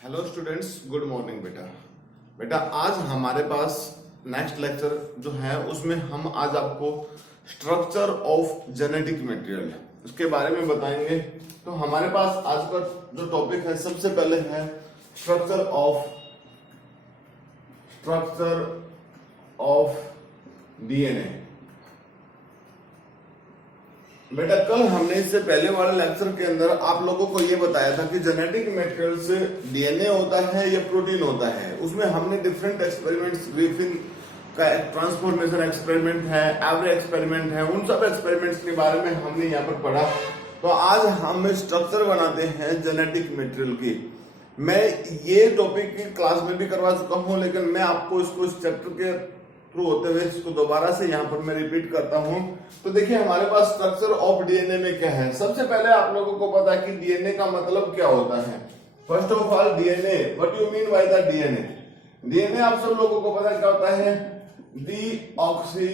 Hello students, good morning बेटा। आज हमारे पास नेक्स्ट लेक्चर जो है उसमें हम आज आपको स्ट्रक्चर ऑफ जेनेटिक मटेरियल उसके बारे में बताएंगे। तो हमारे पास आज का जो टॉपिक है सबसे पहले है स्ट्रक्चर ऑफ डीएनए। बेटा कल हमने इससे पहले वाले लेक्चर के अंदर आप लोगों को यह बताया था कि जेनेटिक मटेरियल से डीएनए होता है या प्रोटीन होता है। उसमें हमने डिफरेंट एक्सपेरिमेंट्स, ग्रिफिन का ट्रांसफॉर्मेशन एक्सपेरिमेंट है, एवरे एक्सपेरिमेंट है, उन सब एक्सपेरिमेंट्स के बारे में हमने यहाँ पर पढ़ा। तो आज हम स्ट्रक्चर बनाते हैं जेनेटिक मटेरियल की। मैं ये टॉपिक की क्लास में भी करवा चुका हूँ, लेकिन मैं आपको इसको इस चैप्टर के थ्रू होते हुए इसको दोबारा से यहाँ पर मैं रिपीट करता हूँ। तो देखिए हमारे पास स्ट्रक्चर ऑफ डीएनए में क्या है। सबसे पहले आप लोगों को पता है कि डीएनए का मतलब क्या होता है। First of all DNA, what you mean by the DNA. DNA आप सब लोगों को पता है क्या होता है, deoxy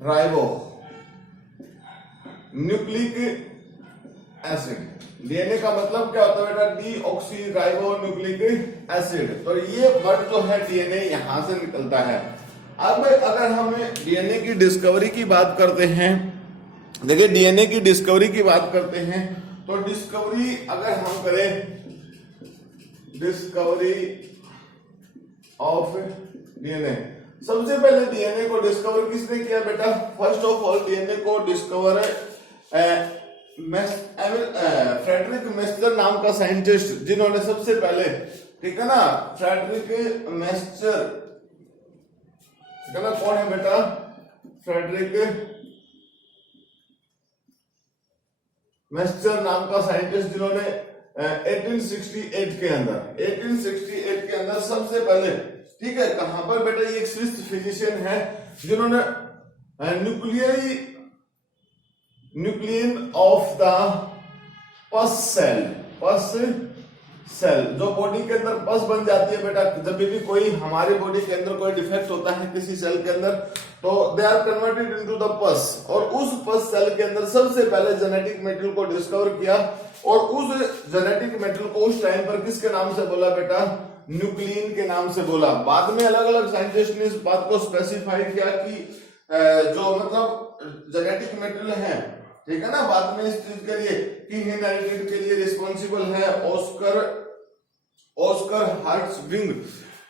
ribo nucleic acid. DNA का मतलब क्या होता है बेटा, डीऑक्सी राइबो न्यूक्लिक एसिड। तो ये वर्ड जो है डीएनए यहां से निकलता है। अब अगर हम डीएनए की डिस्कवरी की बात करते हैं, देखिए डीएनए की डिस्कवरी की बात करते हैं तो डिस्कवरी अगर हम करें, डिस्कवरी ऑफ डीएनए, सबसे पहले डीएनए को डिस्कवर किसने किया बेटा। फर्स्ट ऑफ ऑल डीएनए को डिस्कवर फ्रेडरिक मेस्चर नाम का साइंटिस्ट, जिन्होंने सबसे पहले, ठीक है ना, फ्रेडरिक मेस्चर, ठीक है ना, कौन है बेटा, फ्रेडरिक मेस्चर नाम का साइंटिस्ट, जिन्होंने 1868 के अंदर सबसे पहले, ठीक है, कहां पर बेटा, ये एक स्विस फिजिशियन है जिन्होंने nuclein of the pus cell, जो बॉडी के अंदर पस बन जाती है बेटा, जब भी कोई हमारे बॉडी के अंदर कोई डिफेक्ट होता है किसी सेल के अंदर, तो they are converted into the pus. और उस पस सेल के अंदर सबसे पहले जेनेटिक मटेरियल को डिस्कवर किया, और उस जेनेटिक मटेरियल को उस टाइम पर किसके नाम से बोला बेटा, न्यूक्लियन के नाम से बोला। बाद में अलग अलग साइंटिस्ट ने इस बात को स्पेसिफाई किया कि जो मतलब जेनेटिक मटेरियल है, ठीक है ना, बाद में इस चीज के लिए किंग इनहेरिटेड के लिए रिस्पॉन्सिबल है ऑस्कर हार्ट्सविंग,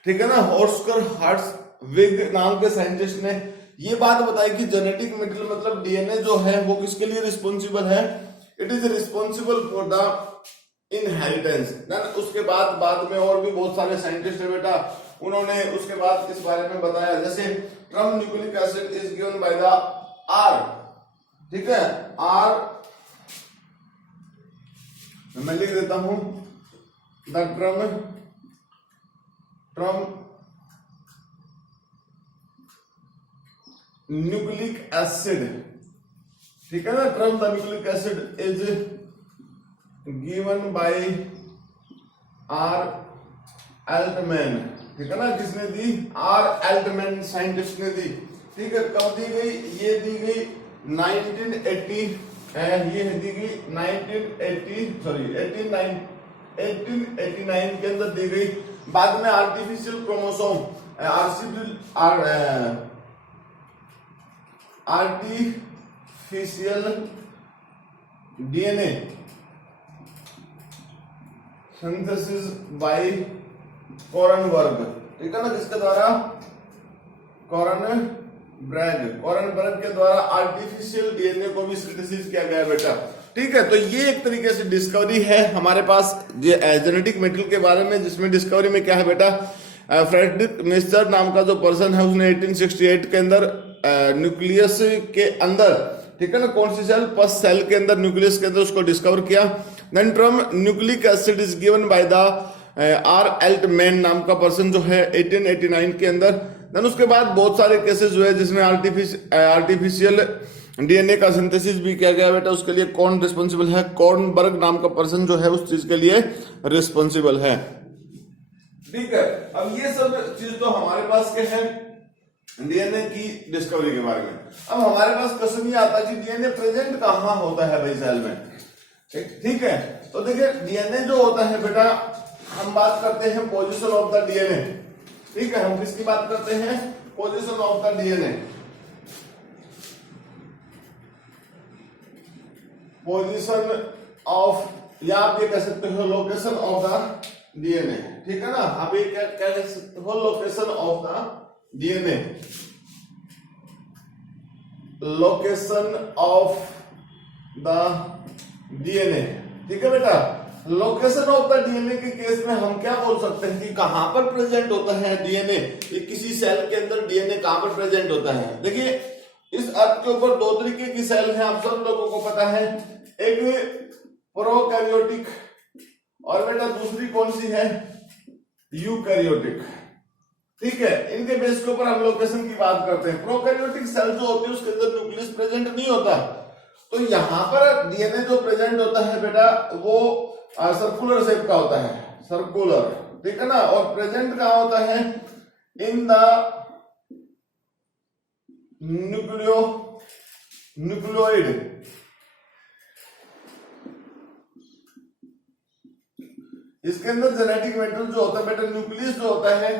ठीक है ना, ऑस्कर हार्ट्सविंग नाम के साइंटिस्ट ने ये बात बताई कि जेनेटिक मटेरियल मतलब डीएनए जो है वो किसके लिए रिस्पॉन्सिबल है, it is responsible for the inheritance. उसके बाद में और भी बहुत सारे साइंटिस्ट है बेटा, उन्होंने उसके बाद इस बारे में बताया, जैसे term nucleic acid is given by the R, ठीक है, आर मैं लिख देता हूं, द ट्रम न्यूक्लिक एसिड, ठीक है ना, term the nucleic acid is given by R Altmann, ठीक है ना, किसने दी, आर एल्टमैन साइंटिस्ट ने दी, ठीक है। कब दी गई, ये दी गई 1980, ये दी गई 1889 के अंदर दी गई। बाद में artificial chromosome, artificial DNA synthesis by Kornberg, ठीक है ना, किसके द्वारा, कॉरनबर्ग के द्वारा आर्टिफिशियल डीएनए को भी सिंथेसिस किया गया बेटा, ठीक है। तो ये एक तरीके से डिस्कवरी है हमारे पास जेनेटिक मटेरियल के बारे में, जिसमें डिस्कवरी में क्या है बेटा, फ्रेडरिक मेस्चर नाम का जो पर्सन है उसने 1868 के अंदर न्यूक्लियस के अंदर, ठीक है ना, कौन सी सेल, पस सेल के अंदर, न्यूक्लियस के अंदर उसको डिस्कवर किया। Then term nucleic acid is given by the R Altmann नाम का पर्सन जो है 1889 के अंदर। देन उसके बाद बहुत सारे केसेस हुए जिसमें आर्टिफिशियल डीएनए का सिंथेसिस भी किया गया बेटा। उसके लिए कौन रिस्पॉन्सिबल है, कॉर्नबर्ग नाम का पर्सन जो है उस चीज के लिए रिस्पॉन्सिबल है, ठीक है। अब ये सब चीज तो हमारे पास क्या है, डीएनए की डिस्कवरी के बारे में। अब हमारे पास क्वेश्चन ये आता है कि डीएनए प्रेजेंट कहाँ होता है भाई सेल में, ठीक है। तो देखिए डीएनए जो होता है बेटा, हम बात करते हैं पोजीशन ऑफ द डीएनए। ठीक है, हम किसकी बात करते हैं? Position of the DNA. Position of, या आप ये कह सकते हो लोकेशन ऑफ द डीएनए। ठीक है ना, आप ये क्या कह सकते हो? Location of the DNA. Location of the DNA. ठीक है बेटा, लोकेशन ऑफ द डीएनए के केस में हम क्या बोल सकते हैं कि कहां पर प्रेजेंट होता है डीएनए, ये किसी सेल के अंदर डीएनए कहां पर प्रेजेंट होता है। देखिए इस अर्थ के ऊपर दो तरीके की सेल है, आप सब लोगों को पता है, एक प्रोकैरियोटिक और बेटा दूसरी कौन सी है? यूकैरियोटिक। ठीक है, इनके बेस के ऊपर हम लोकेशन की बात करते हैं। प्रोकैरियोटिक सेल जो होती है उसके अंदर न्यूक्लियस प्रेजेंट नहीं होता, तो यहां पर डीएनए जो प्रेजेंट होता है बेटा वो सर्कुलर शेप का होता है, सर्कुलर। ठीक है ना, और प्रेजेंट कहां होता है? In the nucleoid. इसके अंदर जेनेटिक मेटेरियल जो होता है बेटा, न्यूक्लियस जो होता है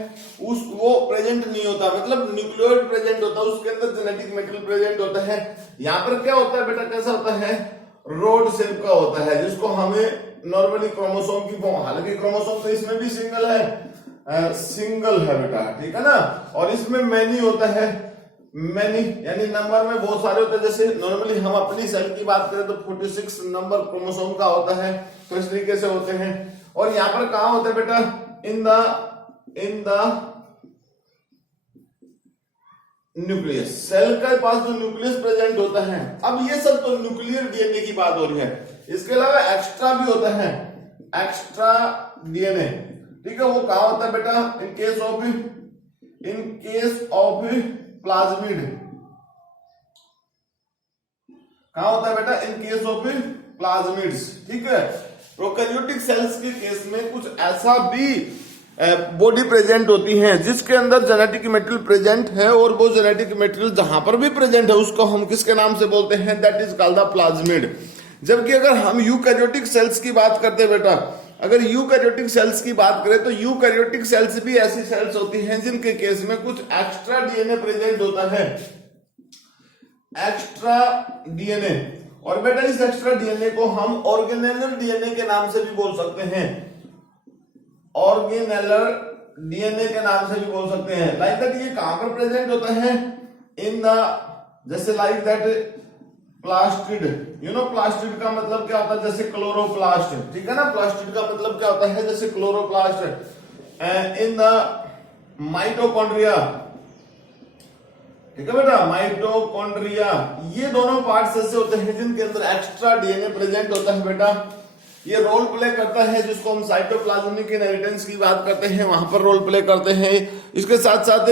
उस वो प्रेजेंट नहीं होता, मतलब न्यूक्लियोइड प्रेजेंट होता है, उसके अंदर जेनेटिक मेटेरियल प्रेजेंट होता है। यहाँ पर क्या होता है बेटा, कैसा होता है? रोड शेप का होता है, जिसको हमें नॉर्मली क्रोमोसोम की फॉर्म, हालांकि क्रोमोसोम तो इसमें भी सिंगल है बेटा। ठीक है ना, और इसमें मैनी होता है, मैनी यानी नंबर में बहुत सारे होते हैं। जैसे नॉर्मली हम अपनी सेल की बात करें तो 46 नंबर क्रोमोसोम का होता है, तो इस तरीके से होते हैं। और यहां पर कहां होता है बेटा? In the nucleus. सेल के पास जो न्यूक्लियस प्रेजेंट होता है। अब ये सब तो न्यूक्लियर डीएनए की बात हो रही है, इसके अलावा एक्स्ट्रा भी होता है, एक्स्ट्रा डीएनए। ठीक है, वो कहां होता है बेटा? In case of plasmid. कहां होता है बेटा? In case of plasmids. ठीक है, प्रोकैरियोटिक सेल्स के केस में कुछ ऐसा भी बॉडी प्रेजेंट होती है जिसके अंदर जेनेटिक मटेरियल प्रेजेंट है, और वो जेनेटिक मटेरियल जहां पर भी प्रेजेंट है उसको हम किसके नाम से बोलते हैं? That is called the plasmid. जबकि अगर हम यूकैरियोटिक सेल्स की बात करते हैं बेटा, अगर यूकैरियोटिक सेल्स की बात करें तो यूकैरियोटिक सेल्स भी ऐसी सेल्स होती हैं जिनके केस में कुछ एक्स्ट्रा डीएनए प्रेजेंट होता है, एक्स्ट्रा डीएनए। और बेटा इस एक्स्ट्रा डीएनए को हम ऑर्गेनेलर डीएनए के नाम से भी बोल सकते हैं, ऑर्गेनेलर डीएनए के नाम से भी बोल सकते हैं। लाइक दैट ये कहां पर प्रेजेंट होता है? इन द, जैसे like that plastid. You know plastid का मतलब क्या होता है? जैसे क्लोरोप्लास्ट। ठीक है ना, प्लास्टिड का मतलब क्या होता है? जैसे क्लोरोप्लास्ट। In the mitochondria. ठीक है बेटा, माइटोकॉन्ड्रिया। ये दोनों पार्ट्स ऐसे होते हैं जिनके अंदर एक्स्ट्रा डीएनए प्रेजेंट होता है बेटा। ये रोल प्ले करता है, जिसको हम साइटोप्लाज्मिक इनहेरिटेंस की बात करते हैं, वहां पर रोल प्ले करते हैं। इसके साथ साथ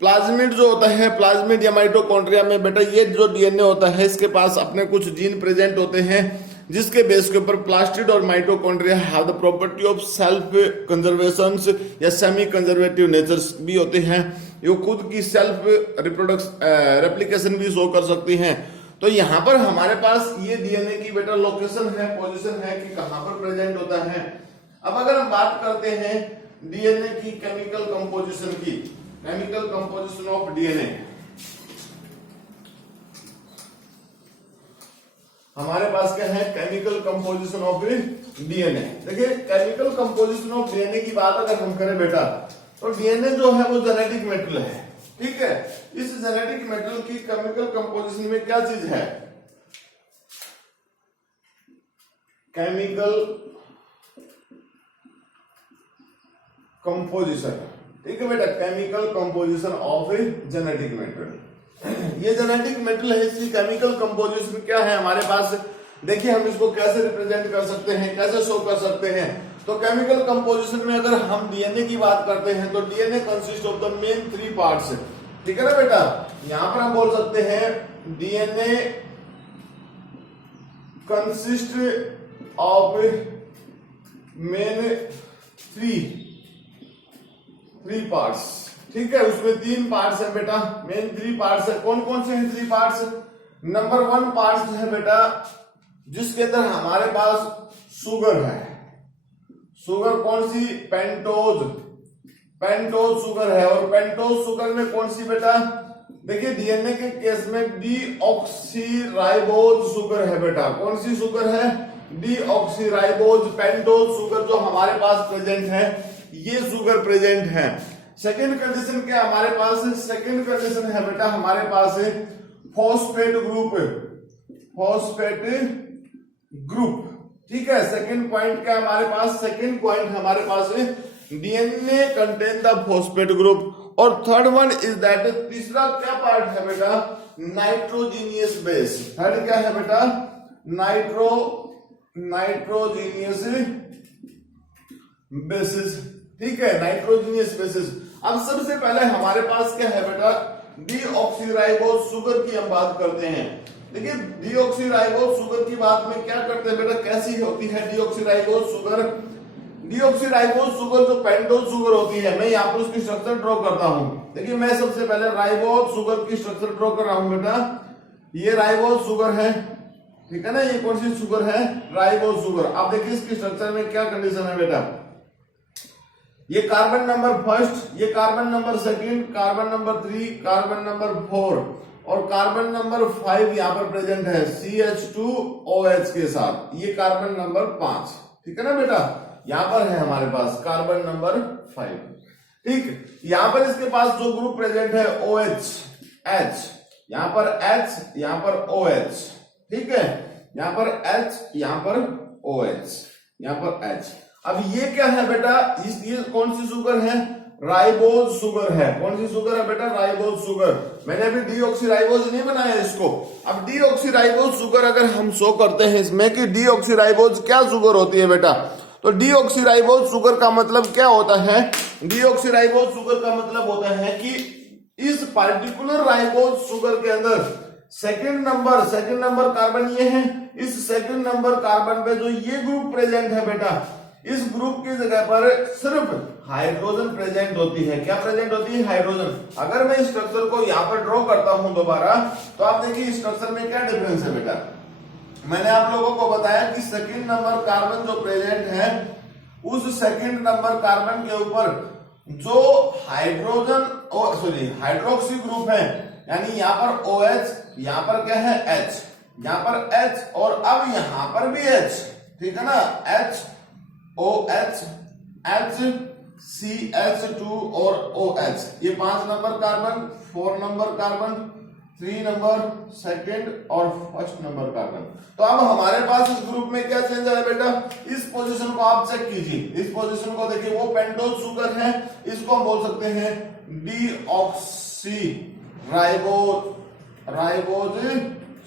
प्लाज्मिड जो होता है, प्लाज्मिड या माइटोकॉन्ड्रिया में बेटा ये जो डीएनए होता है इसके पास अपने कुछ जीन प्रेजेंट होते हैं, जिसके बेस के ऊपर प्लास्टिड और mitochondria have the property of self conservation या सेमी कंजर्वेटिव नेचर्स भी होते हैं। ये खुद की सेल्फ रेप्लिकेशन भी शो कर सकती हैं। तो यहां पर हमारे पास ये डीएनए की बेटा लोकेशन है, पोजीशन है कि कहां पर प्रेजेंट होता है। अब अगर हम बात करते हैं डीएनए की केमिकल कंपोजिशन की, केमिकल कंपोजिशन ऑफ डीएनए, हमारे पास क्या है? Chemical composition of DNA. देखिए केमिकल कंपोजिशन ऑफ डीएनए की बात अगर हम करें बेटा, तो डीएनए जो है वो जेनेटिक मेटेरियल है। ठीक है, इस जेनेटिक मेटेरियल की केमिकल कंपोजिशन में क्या चीज है? Chemical composition. ठीक है बेटा, chemical composition of genetic material. ये जेनेटिक मेटेरियल है, इसकी केमिकल कंपोजिशन क्या है हमारे पास? देखिए हम इसको कैसे रिप्रेजेंट कर सकते हैं, कैसे शो कर सकते हैं। तो केमिकल कंपोजिशन में अगर हम डीएनए की बात करते हैं तो DNA consist of the main 3 parts. ठीक है ना बेटा, यहां पर हम बोल सकते हैं DNA consist of main 3 parts. ठीक है, उसमें 3 पार्ट्स है बेटा, मेन 3 पार्ट्स है। कौन कौन से हैं 3 पार्ट्स? नंबर 1 पार्ट है बेटा जिसके अंदर हमारे पास शुगर है। शुगर कौन सी? पेंटोज। पेंटोज शुगर है। और पेंटोज शुगर में कौन सी बेटा? देखिए डीएनए के केस में डीऑक्सीराइबोज शुगर है बेटा। कौन सी शुगर है? डीऑक्सीराइबोज पेंटोज शुगर जो हमारे पास प्रेजेंट है, ये शुगर प्रेजेंट है। सेकेंड कंडीशन क्या हमारे पास है? सेकेंड कंडीशन है बेटा हमारे पास है फॉस्फेट ग्रुप। फॉस्फेट ग्रुप, ठीक है। सेकेंड पॉइंट क्या हमारे पास? सेकेंड पॉइंट हमारे पास है DNA contain the phosphate group. और थर्ड वन इज दैट, तीसरा क्या पार्ट है बेटा? Nitrogenous base. थर्ड क्या है बेटा? नाइट्रोजीनियस बेसिस, ठीक है, नाइट्रोजीनियस बेसिस। अब सबसे पहले हमारे पास क्या है बेटा? डीऑक्सीराइबोज शुगर की हम बात करते हैं। देखिए डीऑक्सीराइबोज शुगर की बात में क्या करते हैं बेटा? कैसी होती है डीऑक्सीराइबोज शुगर? डीऑक्सीराइबोज शुगर जो पेंटोज शुगर होती है, मैं यहाँ पर उसकी स्ट्रक्चर ड्रॉ करता हूं। देखिए मैं सबसे पहले राइबोज शुगर की स्ट्रक्चर ड्रॉ कर रहा हूं बेटा। ये राइबोज शुगर है, ठीक है ना। ये कौन सी शुगर है? Ribose sugar. अब देखिए इसकी स्ट्रक्चर में क्या कंडीशन है बेटा? ये कार्बन नंबर फर्स्ट, ये carbon number second, carbon number 3, carbon number 4 और कार्बन नंबर 5 यहाँ पर प्रेजेंट है CH2OH के साथ। ये कार्बन नंबर 5, ठीक है ना बेटा। यहां पर है हमारे पास कार्बन नंबर 5, ठीक। यहां पर इसके पास जो ग्रुप प्रेजेंट है OH, H, यहां पर H, यहां पर OH, ठीक है। यहां पर H, यहां पर OH, यहां पर H। अब ये क्या है बेटा? ये कौन सी शुगर है? राइबोज शुगर है। कौन सी शुगर है बेटा? Ribose sugar. मैंने अभी डीऑक्सीराइबोज नहीं बनाया इसको। अब डीऑक्सीराइबोज शुगर अगर हम शो करते हैं इसमें कि डीऑक्सीराइबोज क्या शुगर होती है बेटा, तो डीऑक्सीराइबोज शुगर का मतलब क्या होता है? डीऑक्सीराइबोज शुगर का मतलब होता है कि इस पार्टिकुलर राइबोज शुगर के अंदर सेकंड नंबर कार्बन ये है। इस सेकंड नंबर कार्बन पे जो ये ग्रुप प्रेजेंट है बेटा, इस ग्रुप की जगह पर सिर्फ हाइड्रोजन प्रेजेंट होती है। क्या प्रेजेंट होती है? हाइड्रोजन। अगर मैं स्ट्रक्चर को यहां पर ड्रॉ करता हूं दोबारा, तो आप देखिए स्ट्रक्चर में क्या डिफरेंस है बेटा। मैंने आप लोगों को बताया कि सेकंड नंबर कार्बन जो प्रेजेंट है, उस सेकंड नंबर कार्बन के ऊपर जो हाइड्रोजन हाइड्रोक्सी ग्रुप है, यानी यहाँ पर OH, यहाँ पर क्या है? H, यहाँ पर H और अब यहाँ पर भी H, ठीक है ना। HOH, HCH2 और OH, ये 5 number carbon, 4 number carbon, 3 number, second और फर्स्ट नंबर कार्बन। तो अब हमारे पास इस ग्रुप में क्या चेंज है बेटा? इस पोजीशन को आप चेक कीजिए। इस पोजीशन को देखिए, वो पेंटोज शुगर है, इसको हम बोल सकते हैं राइबोज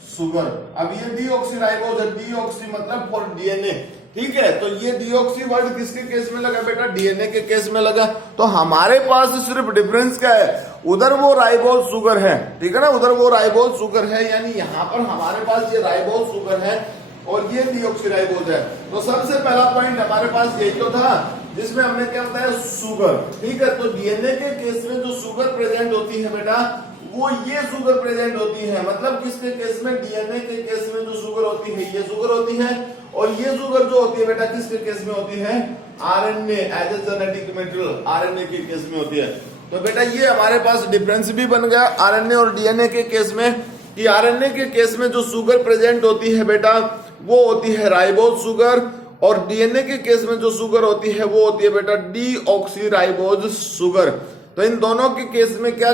शुगर। अब ये डीऑक्सीराइबोज है, डीऑक्सी मतलब फॉर डीएनए, ठीक है। तो ये डीऑक्सी वर्ड किसके केस में लगा बेटा? डीएनए के केस में लगा। तो हमारे पास सिर्फ डिफरेंस क्या है? उधर वो राइबोज शुगर है, ठीक है ना, उधर वो राइबोज शुगर है, यानी यहाँ पर हमारे पास ये राइबोज शुगर है और ये डीऑक्सीराइबोज है। तो सबसे पहला पॉइंट हमारे पास यही तो था जिसमें हमने क्या बताया? शुगर, ठीक है। तो डीएनए के केस में जो शुगर प्रेजेंट होती है बेटा, वो ये शुगर प्रेजेंट होती है। मतलब किसके केस में? डीएनए के केस में जो शुगर होती है ये शुगर होती है, और ये शुगर जो होती है बेटा किसके केस में होती है? RNA, as a genetic material, RNA के केस में होती है। तो बेटा ये हमारे पास डिफरेंस भी बन गया आरएनए और डीएनए के केस में, कि आरएनए के केस में जो शुगर प्रेजेंट होती है बेटा वो होती है राइबोज शुगर, और डीएनए के केस में जो शुगर होती है वो होती है बेटा डीऑक्सीराइबोज शुगर। तो इन दोनों के केस में क्या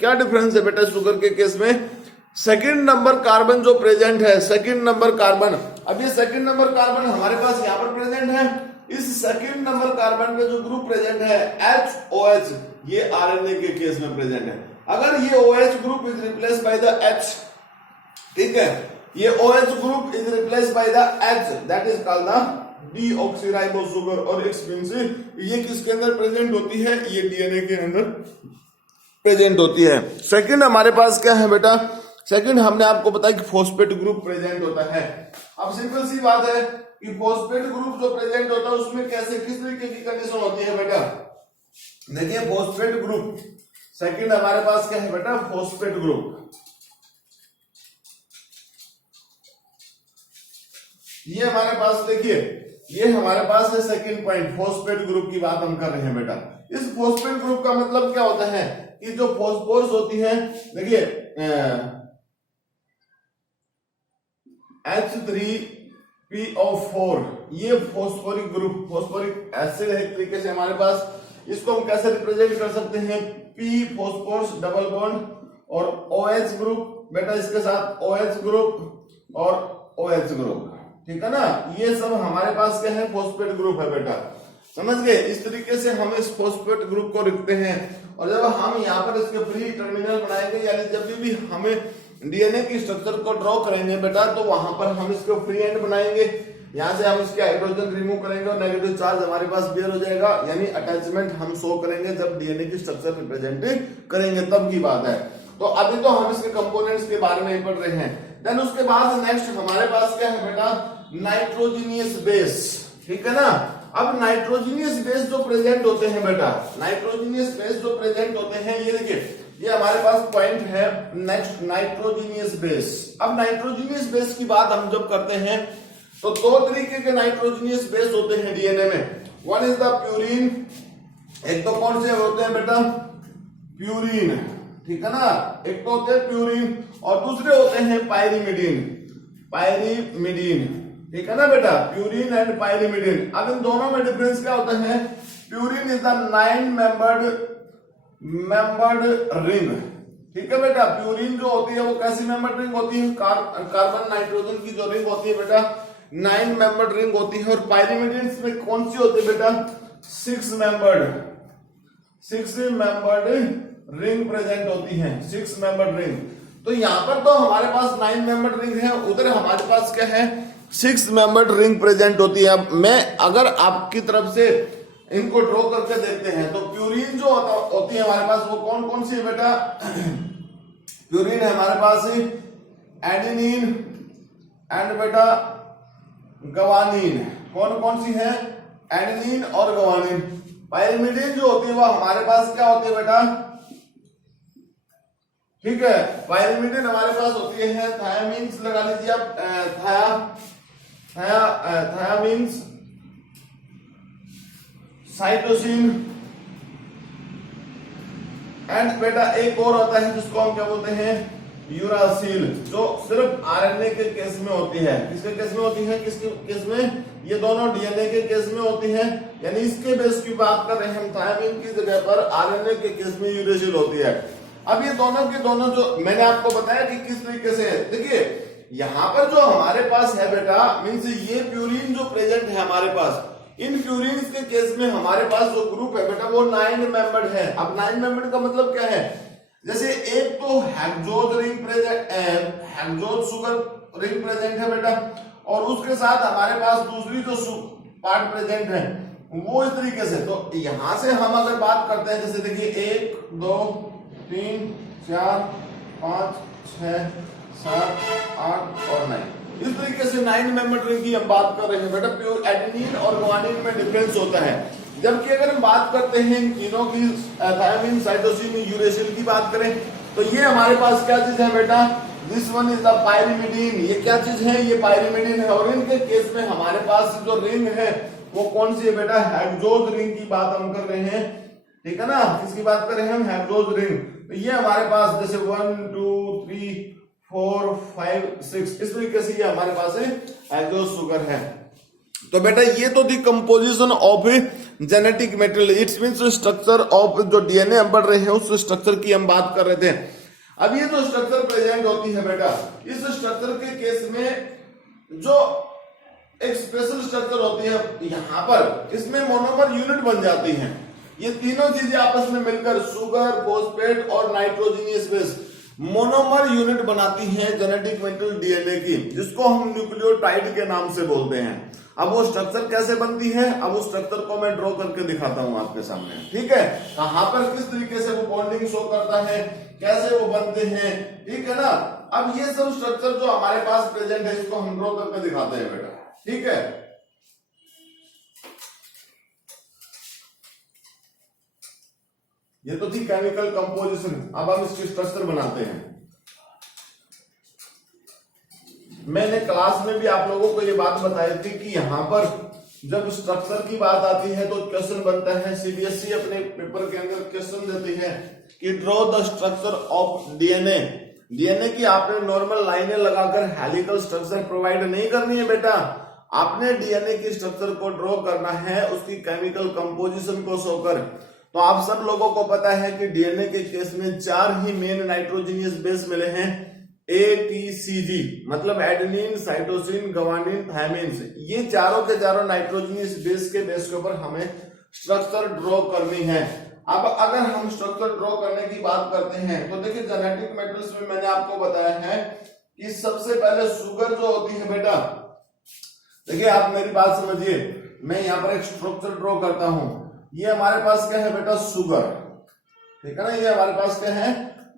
क्या डिफरेंस है बेटा? शुगर के केस में सेकंड नंबर कार्बन जो प्रेजेंट है, सेकंड नंबर कार्बन, अब ये सेकंड नंबर कार्बन हमारे पास यहाँ पर प्रेजेंट है। इस सेकंड नंबर कार्बन पे जो ग्रुप प्रेजेंट है HOH, ये आरएनए के केस में प्रेजेंट है। अगर ये OH group is replace by the H, ठीक है, ये OH group is replace by the H, that is called the deoxyribose sugar. और इट्स मींस ये किसके अंदर प्रेजेंट होती है? ये डीएनए के अंदर प्रेजेंट होती है। सेकंड हमारे पास क्या है बेटा? सेकंड हमने आपको बताया कि फॉस्फेट ग्रुप प्रेजेंट होता है। अब सिंपल सी बात है कि फॉस्फेट ग्रुप जो प्रेजेंट होता है उसमें कैसे किस तरीके की कंडीशन होती है बेटा? देखिए फॉस्फेट ग्रुप, सेकंड हमारे पास क्या है बेटा? Phosphate group. ये हमारे पास देखिए, ये हमारे पास है सेकंड पॉइंट, फॉस्फेट ग्रुप की बात हम कर रहे हैं बेटा। इस फॉस्फेट ग्रुप का मतलब क्या होता है कि जो फॉस्फोरस होती है, देखिए H3PO4, ये फॉस्फोरिक ग्रुप, फॉस्फोरिक एसिड है एक तरीके से हमारे पास। इसको हम कैसे रिप्रेजेंट कर सकते हैं, P फॉस्फोरस डबल बॉन्ड और OH ग्रुप बेटा, इसके साथ OH ग्रुप और OH ग्रुप, ठीक है ना। ये सब हमारे पास क्या है, फॉस्फेट ग्रुप है बेटा, समझ गए। इस तरीके से हम इस फॉस्फेट ग्रुप को लिखते हैं। और जब हम यहाँ पर इसके फ्री टर्मिनल बनाएंगे, यानी जब भी हमें डीएनए की स्ट्रक्चर को ड्रॉ करेंगे बेटा, तो वहां पर हम इसको फ्री एंड बनाएंगे। यहां से हम इसके हाइड्रोजन रिमूव करेंगे और नेगेटिव चार्ज हमारे पास बेयर हो जाएगा, यानी अटैचमेंट हम शो करेंगे जब डीएनए की स्ट्रक्चर रिप्रेजेंट करेंगे, तब की बात है। तो अभी तो हम इसके कंपोनेंट्स के बारे में ही पढ़ रहे हैं। देन उसके बाद नेक्स्ट हमारे पास क्या है बेटा, नाइट्रोजीनियस बेस, ठीक है ना। अब नाइट्रोजीनियस बेस जो प्रेजेंट होते हैं बेटा, नाइट्रोजीनियस बेस जो प्रेजेंट होते हैं, ये देखिए ये हमारे पास पॉइंट है नेक्स्ट, नाइट्रोजीनियस बेस। अब नाइट्रोजीनियस बेस की बात हम जब करते हैं तो दो तरीके के नाइट्रोजीनियस बेस होते हैं डीएनए में। वन इज द प्यूरिन, एक तो कौन से होते हैं बेटा, प्यूरिन, ठीक है ना, एक तो होते हैं प्यूरिन और दूसरे होते हैं पायरिमिडीन, पायरिमिडीन, ठीक है ना बेटा, प्यूरिन एंड पायरिमिडीन। अब इन दोनों में डिफरेंस क्या होता है, purine is the 9 membered ring, ठीक है बेटा। प्यूरिन जो होती है वो कैसी मेंबर्ड रिंग होती है, कार्बन नाइट्रोजन की जो रिंग होती है बेटा 9 मेंबर्ड रिंग होती है। और पायरिमिडीन में कौन सी होती है बेटा, 6 मेंबर्ड रिंग प्रेजेंट होती है, 6 मेंबर्ड रिंग। तो यहां पर तो हमारे पास 9 मेंबर्ड रिंग है, उधर हमारे पास क्या है, 6 मेंबर्ड रिंग प्रेजेंट होती है। अब मैं अगर आपकी तरफ से इनको ड्रॉ करके देखते हैं तो प्यूरिन जो होती है हमारे पास वो कौन कौन सी है बेटा, प्यूरिन है हमारे पास एडेनिन एंड बेटा गवानीन, कौन कौन सी है, एडेनिन और गवानीन। पायरिमिडीन जो होती है वो हमारे पास क्या होती है बेटा, ठीक है, पायरिमिडीन हमारे पास होती है थायामीन्स, लगा लीजिए आप, थायामीन्स, साइटोसिन एंड बेटा एक और होता है जिसको हम क्या बोलते हैं, यूरासिल, जो सिर्फ आरएनए के केस में होती है। किसके केस में होती है, किसके केस में, ये दोनों डीएनए के केस में होती है, यानी इसके बेस की बात कर रहे हैं हम, थायमिन की जगह पर आरएनए के केस में यूरासिल होती है। अब ये दोनों के दोनों जो मैंने आपको बताया कि किस तरीके से है, देखिए यहां पर जो हमारे पास है बेटा, मीन्स ये प्यूरिन जो प्रेजेंट है हमारे पास, इन प्यूरिन के केस में हमारे पास जो ग्रुप है बेटा वो 9 मेंबर्ड है। अब 9 मेंबर्ड का मतलब क्या है, जैसे एक तो hexose ring present, hexose sugar ring present है बेटा, और उसके साथ हमारे पास दूसरी जो पार्ट प्रेजेंट है वो इस तरीके से। तो यहां से हम अगर बात करते हैं, जैसे देखिए 1 2 3 4 5 6 7 8 और 9, इस तरीके से 9 मेंबर्ड रिंग की हम बात कर रहे हैं बेटा। प्योर एडेनिन और गुआनिन में डिफरेंस होता है। जबकि अगर हम बात करते हैं इन तीनों की, थायमिन, साइटोसिन, यूरेसिल की बात करें, तो ये हमारे पास क्या चीज है बेटा, this one is the pyrimidine, ये क्या चीज है, ये पायरिमिडीन है। और इनके केस में हमारे पास जो रिंग है वो कौन सी है बेटा, हेक्सोज रिंग की बात हम कर रहे हैं, ठीक है ना, किसकी बात कर रहे हैं हम, हेक्सोज रिंग। तो ये हमारे पास जैसे 1 2 3 4 5 6 इस तरीके से ये हमारे पास है हेक्सोज शुगर है। तो बेटा ये तो थी composition of genetic material, it's means structure of जो डीएनए हम पढ़ रहे हैं उस स्ट्रक्चर की हम बात कर रहे थे। अब ये जो स्ट्रक्चर प्रेजेंट होती है बेटा, इस स्ट्रक्चर के केस में जो एक स्पेशल स्ट्रक्चर होती है यहां पर, इसमें मोनोमर यूनिट बन जाती हैं। ये तीनों चीजें आपस में मिलकर शुगर, फॉस्फेट और नाइट्रोजनियस बेस मोनोमर यूनिट बनाती हैं जेनेटिक मेटेरियल डीएनए की, जिसको हम न्यूक्लियोटाइड के नाम से बोलते हैं। अब वो स्ट्रक्चर कैसे बनती है, अब उस स्ट्रक्चर को मैं ड्रॉ करके दिखाता हूं आपके सामने, ठीक है, कहां पर किस तरीके से वो बॉन्डिंग शो करता है, कैसे वो बनते हैं, ठीक है ना। अब ये सब स्ट्रक्चर जो हमारे पास प्रेजेंट है इसको हम ड्रॉ करके दिखाते हैं बेटा, ठीक है। ये तो थी केमिकल कंपोजिशन, अब हम इसकी स्ट्रक्चर बनाते हैं। मैंने क्लास में भी आप लोगों को ये बात बताई थी कि यहाँ पर जब स्ट्रक्चर की बात आती है तो क्वेश्चन बनता है, सीबीएसई अपने पेपर के अंदर क्वेश्चन देती है कि draw the structure of DNA. DNA की आपने नॉर्मल लाइनें लगाकर हेलिकल स्ट्रक्चर प्रोवाइड नहीं करनी है बेटा, आपने डीएनए की स्ट्रक्चर को ड्रॉ करना है उसकी केमिकल कंपोजिशन को शो कर। तो आप सब लोगों को पता है कि डीएनए के केस में 4 ही मेन नाइट्रोजनियस बेस मिले हैं, ATCG, मतलब एडेनिन, साइटोसिन, ग्वानिन, थायमिन। ये चारों के चारों नाइट्रोजनियस बेस के बेस के ऊपर हमें स्ट्रक्चर ड्रॉ करनी है। अब अगर हम स्ट्रक्चर ड्रॉ करने की बात करते हैं तो देखिए जेनेटिक मेटल्स में मैंने आपको बताया है कि सबसे पहले शुगर जो होती है बेटा, देखिए आप मेरी बात समझिए, मैं यहाँ पर एक स्ट्रक्चर ड्रॉ करता हूं, ये हमारे पास क्या है बेटा, शुगर, ठीक है ना, ये हमारे पास क्या है,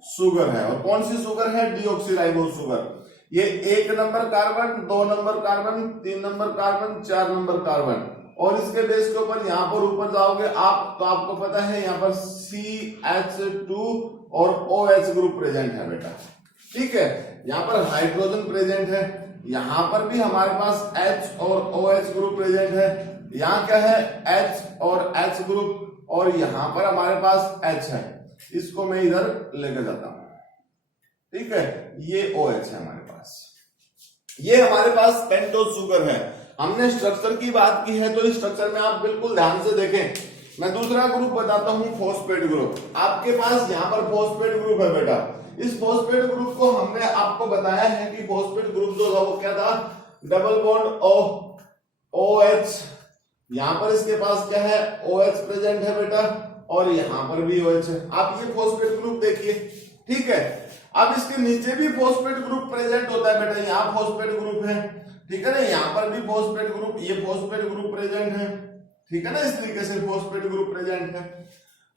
शुगर है। और कौन सी शुगर है, डीऑक्सीराइबोस शुगर। ये 1 number carbon, 2 number carbon, 3 number carbon, 4 number carbon, और इसके बेस के ऊपर यहाँ पर ऊपर जाओगे आप तो आपको पता है यहाँ पर CH2 और OH ग्रुप प्रेजेंट है बेटा, ठीक है। यहाँ पर हाइड्रोजन प्रेजेंट है, यहाँ पर भी हमारे पास H और OH ग्रुप प्रेजेंट है, यहाँ क्या है, H और H ग्रुप, और यहाँ पर हमारे पास H है, इसको मैं इधर लेकर जाता हूं, ठीक है। ये OH है हमारे पास, ये हमारे पास पेंटोज शुगर है। हमने स्ट्रक्चर की बात की है तो इस स्ट्रक्चर में आप बिल्कुल ध्यान से देखें। मैं दूसरा ग्रुप बताता हूं, फॉस्फेट ग्रुप। आपके पास यहाँ पर फॉस्फेट ग्रुप है बेटा, इस फॉस्फेट ग्रुप को हमने आपको बताया है कि फॉस्फेट ग्रुप जो था वो क्या था, डबल बॉन्ड ऑफ OH, यहाँ पर इसके पास क्या है, OH प्रेजेंट है बेटा, और यहाँ पर भी OH है। आप ये फॉस्फेट ग्रुप देखिए, ठीक है। अब इसके नीचे भी फॉस्फेट ग्रुप प्रेजेंट होता है बेटा, यहाँ फॉस्फेट ग्रुप है, ठीक है ना, यहाँ पर भी फॉस्फेट ग्रुप, ये फॉस्फेट ग्रुप प्रेजेंट है, ठीक है ना, इस तरीके से फॉस्फेट ग्रुप प्रेजेंट है।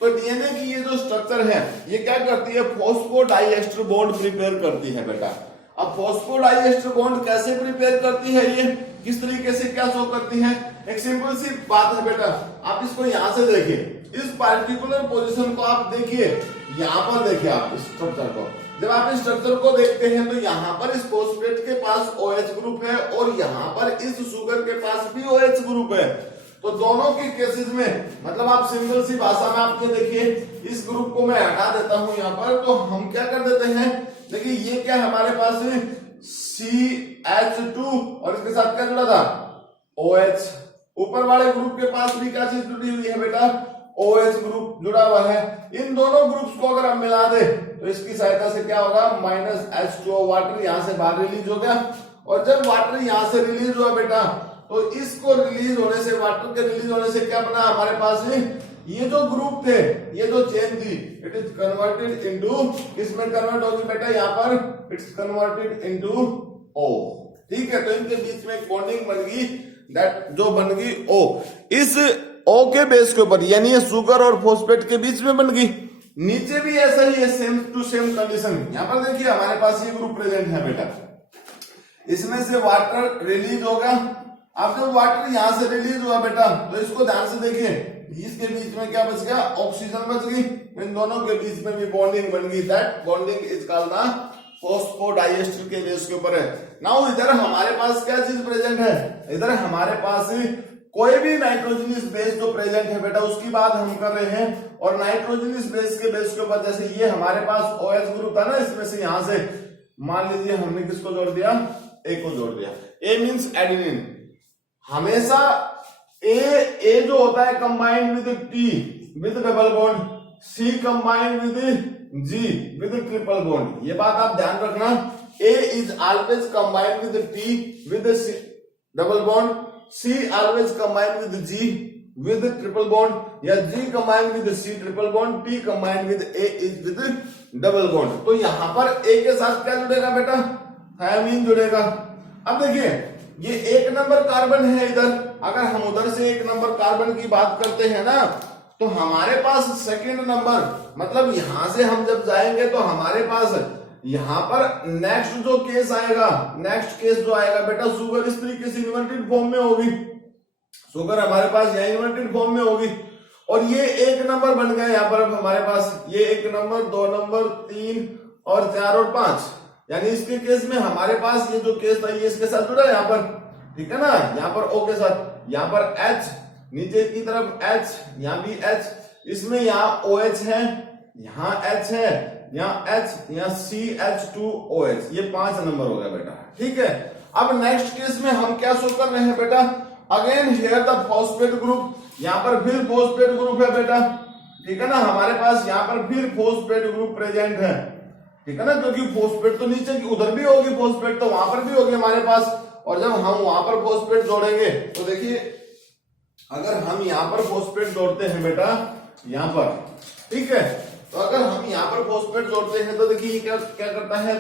तो डीएनए की ये जो स्ट्रक्चर है ये क्या करती है, फॉस्फोडाइएस्टर बॉन्ड प्रिपेयर करती है बेटा। अब फॉस्फोडाइएस्टर बॉन्ड कैसे प्रिपेयर करती है, ये किस तरीके से क्या शो करती है, एक सिंपल सी बात है बेटा, आप इसको यहां से देखिए, इस पार्टिकुलर पोजीशन को आप देखिए, यहां पर देखिए आप इस स्ट्रक्चर को, जब आप इस स्ट्रक्चर को देखते हैं तो यहाँ पर इस फॉस्फेट के पास OH ग्रुप है और यहाँ पर इस शुगर के पास भी OH ग्रुप है। तो दोनों के केसेस में, मतलब आप सिंपल सी भाषा में आप ये देखिए, इस ग्रुप को मैं हटा देता हूं यहाँ पर, तो हम क्या कर देते हैं, देखिए ये क्या हमारे पास है, CH2 और इसके साथ क्या जुड़ा था, OH। ऊपर वाले ग्रुप के पास भी क्या चीज जुड़ी हुई है बेटा, OH ग्रुप जुड़ा हुआ है। इन दोनों ग्रुप्स को अगर हम मिला दे तो इसकी सहायता से क्या होगा, -H2O वाटर यहाँ से बाहर रिलीज हो गया, और जब वाटर यहाँ से रिलीज हुआ बेटा तो इसको रिलीज होने से, वाटर के रिलीज होने से क्या बना हमारे पास है, ये जो ग्रुप थे, ये जो चेन थी, इट इज कन्वर्टेड इनटू, किसमें कन्वर्ट होगी बेटा, यहाँ पर इट्स कन्वर्टेड इनटू O, ठीक है। तो इनके बीच में एक बॉन्डिंग बन गई, दैट जो बन गई O, इस O के बेस के ऊपर, यानी ये शुगर और फॉस्फेट के बीच में बन गई। नीचे भी ऐसा ही है, सेम टू सेम कंडीशन। यहाँ पर देखिए हमारे पास ये ग्रुप प्रेजेंट है बेटा, इसमें से वाटर रिलीज होगा। अब जब वाटर यहाँ से रिलीज हुआ बेटा तो इसको ध्यान से देखिए, इसके बीच में क्या बच गया, ऑक्सीजन बच गई, इन दोनों के बीच में भी बॉन्डिंग बन गई, that bonding is called the phosphodiester के बेस के ऊपर है। नाउ इधर हमारे पास क्या चीज प्रेजेंट है, इधर हमारे पास कोई भी नाइट्रोजनस बेस जो प्रेजेंट है बेटा उसकी बात हम कर रहे हैं, और नाइट्रोजनस बेस के बेस के ऊपर जैसे ये हमारे पास OH ग्रुप था ना, इसमें से यहां से मान लीजिए हमने किसको जोड़ दिया, A को जोड़ दिया। A means adenine. हमेशा A जो होता है combined with T with double bond, C combined with G with triple bond. ये बात आप ध्यान रखना, A is always combined with T with double bond, C always combined with G with triple bond, या G combined with C triple bond, T combined with A is with double bond। तो यहां पर A के साथ क्या जुड़ेगा बेटा, thymine जुड़ेगा। अब देखिए ये 1 नंबर कार्बन है इधर, अगर हम उधर से 1 नंबर कार्बन की बात करते हैं ना तो हमारे पास सेकंड नंबर, मतलब यहां से हम जब जाएंगे तो हमारे पास यहां पर नेक्स्ट जो केस आएगा, नेक्स्ट केस जो आएगा बेटा, शुगर इस तरीके से इन्वर्टेड फॉर्म में होगी, शुगर हमारे पास यह इन्वर्टेड फॉर्म में होगी, और ये 1 नंबर बन गया यहाँ पर हमारे पास, ये 1 नंबर, 2 नंबर, 3 और 4 और 5, यानी इसके केस में हमारे पास ये जो केस था ये इसके साथ जुड़ा है यहाँ पर, ठीक है ना, यहाँ पर O के साथ, यहाँ पर H, नीचे की तरफ H, यहाँ भी H, इसमें यहाँ OH है, यहाँ H है, यहाँ H, यहाँ CH2OH, ये 5 नंबर हो गया बेटा, ठीक है। अब नेक्स्ट केस में हम क्या शो कर रहे हैं बेटा, again here the phosphate group, यहाँ पर फिर फॉस्फेट ग्रुप है बेटा, ठीक है ना, हमारे पास यहाँ पर फिर फॉस्फेट ग्रुप प्रेजेंट है, ठीक है ना, क्योंकि फॉस्फेट तो नीचे की उधर भी होगी, फॉस्फेट तो वहां पर भी होगी हमारे पास, और जब हम वहां पर फॉस्फेट जोड़ेंगे तो देखिए अगर हम यहाँ पर फॉस्फेट जोड़ते हैं बेटा, यहाँ पर, ठीक है, तो अगर हम यहाँ पर फॉस्फेट जोड़ते हैं तो देखिए क्या क्या करता है,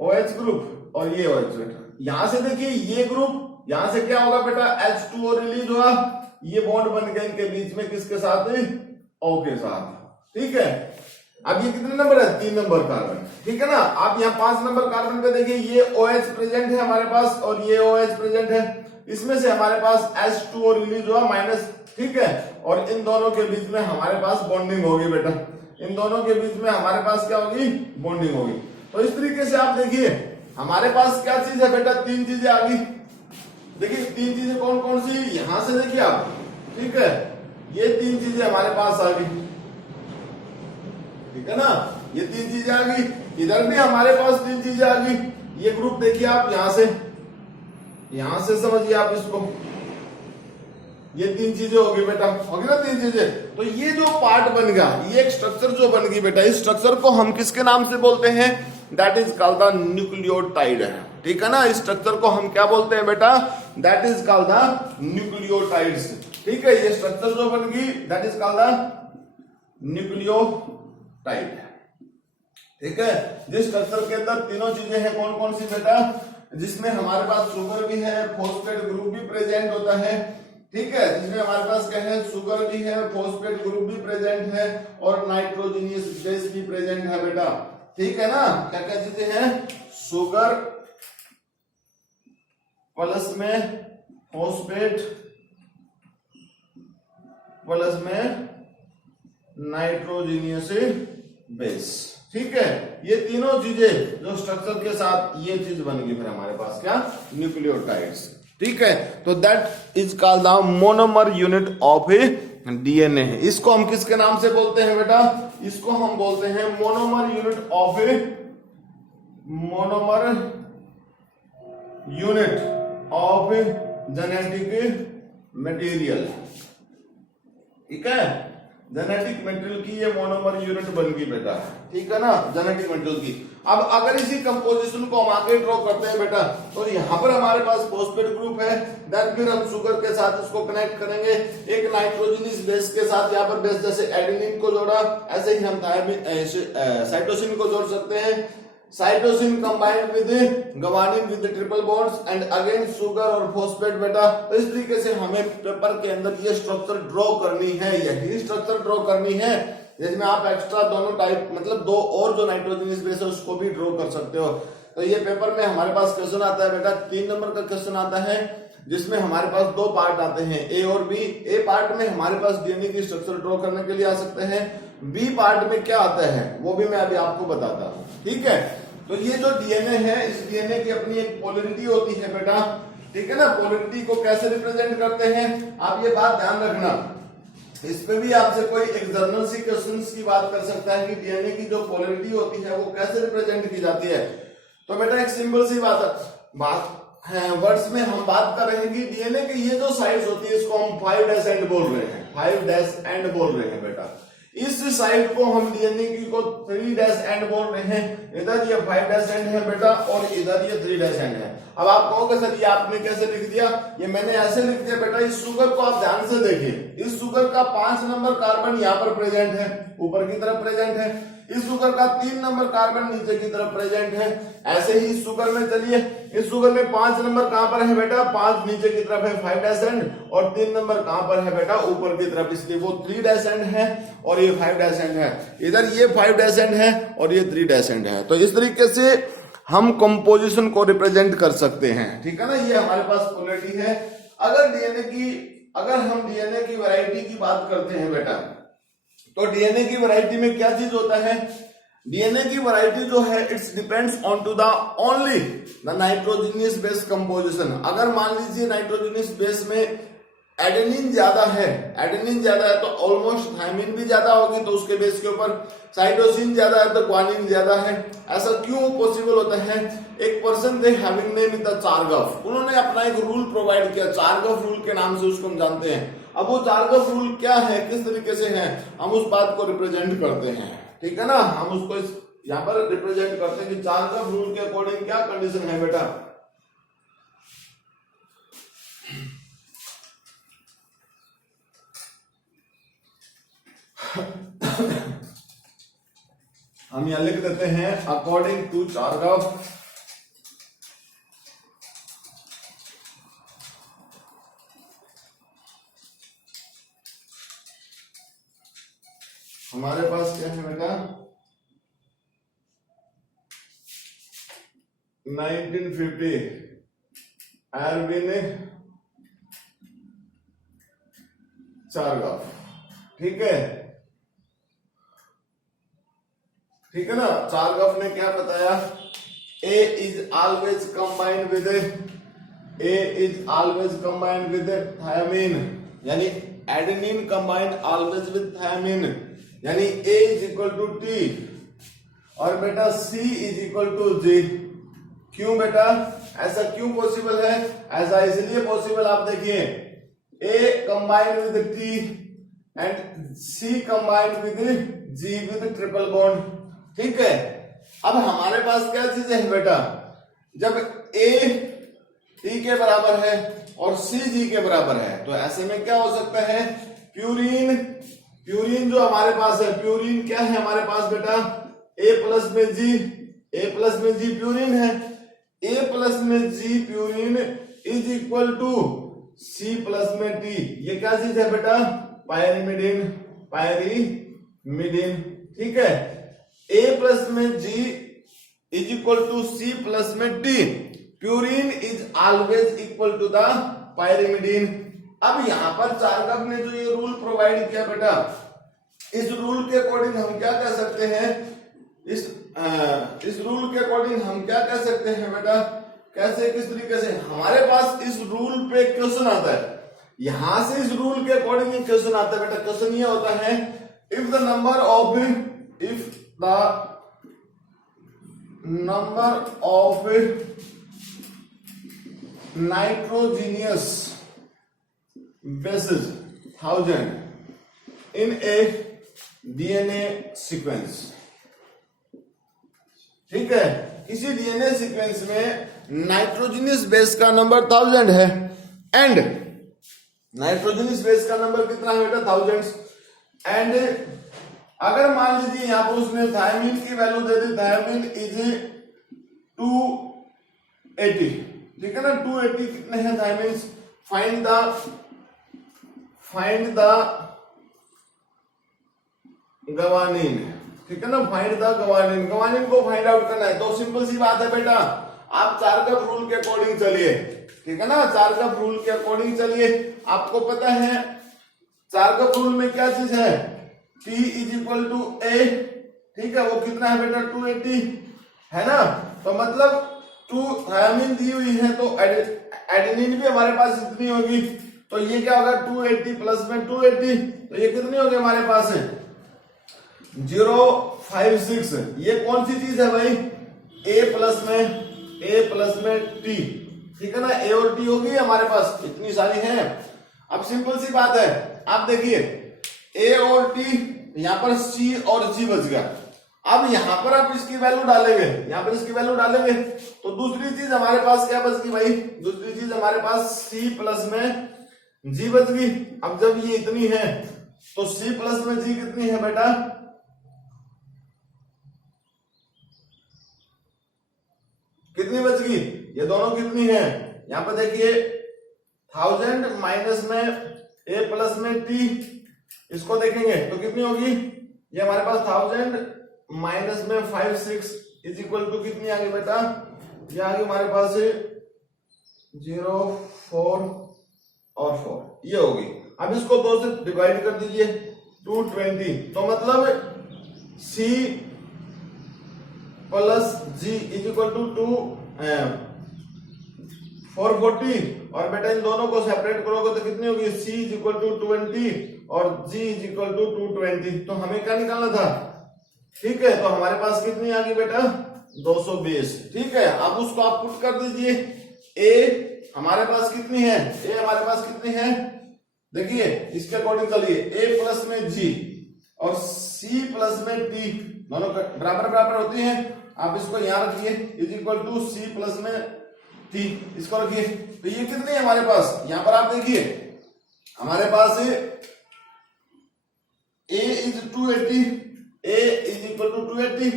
OH ग्रुप और ये OH बेटा, यहां से देखिए ये ग्रुप, यहां से क्या होगा बेटा, H2O रिलीज हुआ, ये बॉन्ड बन गया इनके बीच में, किसके साथ, O के साथ, ठीक है। अब ये कितने नंबर है, 3 नंबर कार्बन, ठीक है ना। आप यहाँ 5 नंबर कार्बन पे देखिए ये OH प्रेजेंट है हमारे पास और ये OH प्रेजेंट है, इसमें से हमारे पास H2O रिलीज हुआ माइनस, ठीक है, और इन दोनों के बीच में हमारे पास बॉन्डिंग होगी बेटा, इन दोनों के बीच में हमारे पास क्या होगी, बॉन्डिंग होगी। तो इस तरीके से आप देखिए हमारे पास क्या चीज है बेटा, 3 चीजें आ गई, देखिए 3 चीजें कौन कौन सी, यहां से देखिए आप, ठीक है, ये 3 चीजें हमारे पास आ गई, ठीक है ना, ये 3 चीजें आ गई, इधर भी हमारे पास 3 चीजें आ गई, ये ग्रुप देखिए आप यहां से समझिए आप इसको, ये 3 चीजें होगी बेटा, होगी ना 3 चीजें। तो ये जो पार्ट बन गया, ये एक स्ट्रक्चर जो बन गई बेटा, इस स्ट्रक्चर को हम किसके नाम से बोलते हैं, that is called the nucleotide, ठीक है ना। इस स्ट्रक्चर को हम क्या बोलते हैं बेटा, that is called the nucleotides, ठीक है। ये स्ट्रक्चर जो बन गई that is called the nucleotide, ठीक है। जिस स्ट्रक्चर के अंदर तीनों चीजें हैं, कौन कौन सी बेटा, जिसमें हमारे पास शुगर भी है, फॉस्फेट ग्रुप भी प्रेजेंट होता है, ठीक है, जिसमें हमारे पास क्या है, शुगर भी है, फॉस्फेट ग्रुप भी प्रेजेंट है और नाइट्रोजनियस बेस भी प्रेजेंट है बेटा, ठीक है ना। क्या क्या चीजें हैं, शुगर प्लस में फॉस्फेट प्लस में नाइट्रोजनियस बेस, ठीक है। ये तीनों चीजें जो स्ट्रक्चर के साथ ये चीज बन गई फिर हमारे पास क्या, न्यूक्लियोटाइड्स, ठीक है। तो that is called the monomer unit of A DNA. इसको हम किसके नाम से बोलते हैं बेटा, इसको हम बोलते हैं monomer unit of A, monomer unit of genetic material, ठीक है। जेनेटिक मटेरियल की ये मोनोमर यूनिट बन गई बेटा, ठीक है ना, जेनेटिक मटेरियल की। अब अगर इसी कंपोजिशन को हम आगे ड्रॉ करते हैं बेटा, तो यहाँ पर हमारे पास फॉस्फेट ग्रुप है, देन फिर हम शुगर के साथ इसको कनेक्ट करेंगे, एक नाइट्रोजनस बेस के साथ, यहाँ पर बेस जैसे एडेनिन को जोड़ा, ऐसे ही हम साइटोसिन को जोड़ सकते हैं, cytosine combined with guanine with triple bonds and again sugar और फॉस्फेट बेटा। तो इस तरीके से हमें पेपर के अंदर ये स्ट्रक्चर ड्रॉ करनी है, यही स्ट्रक्चर ड्रॉ करनी है, जिसमें आप एक्स्ट्रा दोनों टाइप मतलब 2 और जो नाइट्रोजनस बेस है उसको भी ड्रॉ कर सकते हो। तो ये पेपर में हमारे पास क्वेश्चन आता है बेटा, 3 नंबर का क्वेश्चन आता है, जिसमें हमारे पास 2 पार्ट आते हैं, ए और बी। ए पार्ट में हमारे पास डीएनए की स्ट्रक्चर ड्रॉ करने के लिए आ सकते हैं, बी पार्ट में क्या आता है वो भी मैं अभी आपको बताता हूँ, ठीक है। तो ये जो डीएनए है, इस डीएनए की अपनी एक पोलरिटी होती है बेटा, ठीक है ना। पोलरिटी को कैसे रिप्रेजेंट करते हैं, आप ये बात ध्यान रखना, इस पे भी आपसे कोई एक जर्नल सी क्वेश्चंस की बात कर सकता है कि डीएनए की जो पोलरिटी होती है वो कैसे रिप्रेजेंट की जाती है। तो बेटा एक सिंपल सी बात है, वर्ड्स में हम बात कर रहे हैं कि डीएनए की ये जो साइड्स होती है इसको हम 5' एंड बोल रहे हैं, 5' एंड बोल रहे हैं बेटा। इस साइड को हम डीएनए की को 3' एंड बोल रहे हैं, इधर ये 5' एंड है बेटा और इधर ये 3' एंड है। अब आप कहोगे सर ये आपने कैसे लिख दिया, ये मैंने ऐसे लिख दिया बेटा, इस शुगर को आप ध्यान से देखिए, इस शुगर का 5 नंबर कार्बन यहाँ पर प्रेजेंट है, ऊपर की तरफ प्रेजेंट है, इस शुगर का 3 नंबर कार्बन नीचे की तरफ प्रेजेंट है। ऐसे ही इस शुगर में चलिए, इस शुगर में 5 नंबर कहां पर है बेटा, 5 नीचे की तरफ है 5' एंड, और 3 नंबर कहां पर है बेटा, ऊपर की तरफ, इसलिए वो 3' एंड है और ये 5' एंड है। इधर ये 5' एंड है और ये 3' एंड है। तो इस तरीके से हम कंपोजिशन को रिप्रेजेंट कर सकते हैं, ठीक है ना। ये हमारे पास पोलरिटी है। अगर हम डीएनए की वैरायटी की बात करते हैं बेटा, तो डीएनए की वैरायटी में क्या चीज होता है, डीएनए की वैरायटी जो है it's depends on to the only the nitrogenous base composition. अगर मान लीजिए नाइट्रोजनियस बेस में एडेनिन ज्यादा है, एडेनिन ज्यादा है तो ऑलमोस्ट थायमिन भी ज्यादा होगी, तो उसके बेस के ऊपर साइटोसिन ज्यादा है तो ग्वानिन ज्यादा है। ऐसा क्यों पॉसिबल होता है? एक पर्सन थे हैविंग नेम द चारगफ, उन्होंने अपना एक रूल प्रोवाइड किया, चारगफ रूल के नाम से उसको हम जानते हैं। अब वो चारगफ रूल क्या है, किस तरीके से है, हम उस बात को रिप्रेजेंट करते हैं, ठीक है ना, हम उसको यहाँ पर रिप्रेजेंट करते हैं कि चारगफ रूल के अकॉर्डिंग क्या कंडीशन है बेटा। हम यहां लिख देते हैं अकॉर्डिंग टू चारगफ हमारे पास क्या है बेटा, 1950 एरविन चारगफ, ठीक है, ठीक है ना। चारगफ ने क्या बताया, A is always combined with thymine, यानी adenine combined always with thymine, यानी A is equal to T और बेटा C is equal to G. क्यों बेटा, ऐसा क्यों पॉसिबल है? ऐसा इसलिए पॉसिबल, आप देखिए A combined with T and C combined with G with triple bond, ठीक है। अब हमारे पास क्या चीज है बेटा, जब ए टी के बराबर है और सी जी के बराबर है, तो ऐसे में क्या हो सकता है, प्यूरिन, प्यूरिन जो हमारे पास है, प्यूरिन क्या है हमारे पास बेटा, ए प्लस में जी प्यूरिन है, ए प्लस में G purine is equal to C plus में टी, ये क्या चीज है बेटा, पायरिमिडिन, ठीक है। ए प्लस में G is equal to C plus में T, purine is always equal to the pyrimidine. अब यहां पर चारगफ ने जो ये रूल प्रोवाइड किया बेटा, इस रूल के अकॉर्डिंग हम क्या कह सकते हैं, इस रूल के अकॉर्डिंग हम क्या कह सकते हैं बेटा, कैसे, किस तरीके से, हमारे पास इस रूल पे क्वेश्चन आता है, यहां से इस रूल के अकॉर्डिंग क्वेश्चन आता है बेटा। क्वेश्चन ये होता है, if the number of nitrogenous bases 1000 in a DNA sequence, ठीक है, किसी डीएनए सीक्वेंस में नाइट्रोजनियस बेस का नंबर 1000 है एंड नाइट्रोजनियस बेस का नंबर कितना है बेटा, 1000, एंड अगर मान लीजिए यहां पर उसने थायमिन की वैल्यू दे दी, थायमिन इज 280, ठीक है ना, 280 कितने हैं थायमिन, फाइंड द गवानीन, ठीक है ना, फाइंड द गवानीन, गवानीन को फाइंड आउट करना है। तो सिंपल सी बात है बेटा, आप चारगफ रूल के अकॉर्डिंग चलिए, ठीक है ना, चारगफ रूल के अकॉर्डिंग चलिए। आपको पता है चारगफ रूल में क्या चीज है, P इज इक्वल टू ए, ठीक है, वो कितना है बेटा, 280 है ना, तो मतलब 2 थायमिन दी हुई है तो एडेनिन भी हमारे पास इतनी होगी, तो ये क्या होगा, 280 प्लस में 280, तो ये कितनी होगी हमारे पास है 056। ये कौन सी चीज है भाई, ए प्लस में टी, ठीक है ना, ए और टी होगी हमारे पास, इतनी सारी है। अब सिंपल सी बात है, आप देखिए ए और टी, यहां पर सी और जी बच गया। अब यहां पर आप इसकी वैल्यू डालेंगे, यहां पर इसकी वैल्यू डालेंगे, तो दूसरी चीज हमारे पास क्या बच गई भाई, दूसरी चीज हमारे पास सी प्लस में जी बच गई। अब जब ये इतनी है तो सी प्लस में जी कितनी है बेटा, कितनी बच गई, ये दोनों कितनी है, यहां पर देखिए 1000 माइनस में ए प्लस में टी, इसको देखेंगे तो कितनी होगी, ये हमारे पास 1000 माइनस में 56 इज इक्वल टू कितनी आ गई बेटा, ये आ गई हमारे पास 0 4 और 4, ये होगी। अब इसको 2 से डिवाइड कर दीजिए, 220, तो मतलब C plus G is equal to 440, और बेटा इन दोनों को सेपरेट करोगे तो कितनी होगी, C इज इक्वल टू 20 और G इज इक्वल टू 220। तो हमें क्या निकालना था, ठीक है, तो हमारे पास कितनी आ गई बेटा 220। ठीक है, अब उसको आप पुट कर दीजिए। ए हमारे पास कितनी है, ए हमारे पास कितनी है, देखिए इसके अकॉर्डिंग चलिए, ए प्लस में G और C प्लस में T दोनों बराबर बराबर होती हैं। आप इसको यहां रखिए, is equal to C plus में T, इसको रखिए। तो ये कितनी है हमारे पास, यहां पर आप देखिए हमारे पास A is 280, A is equal to 280,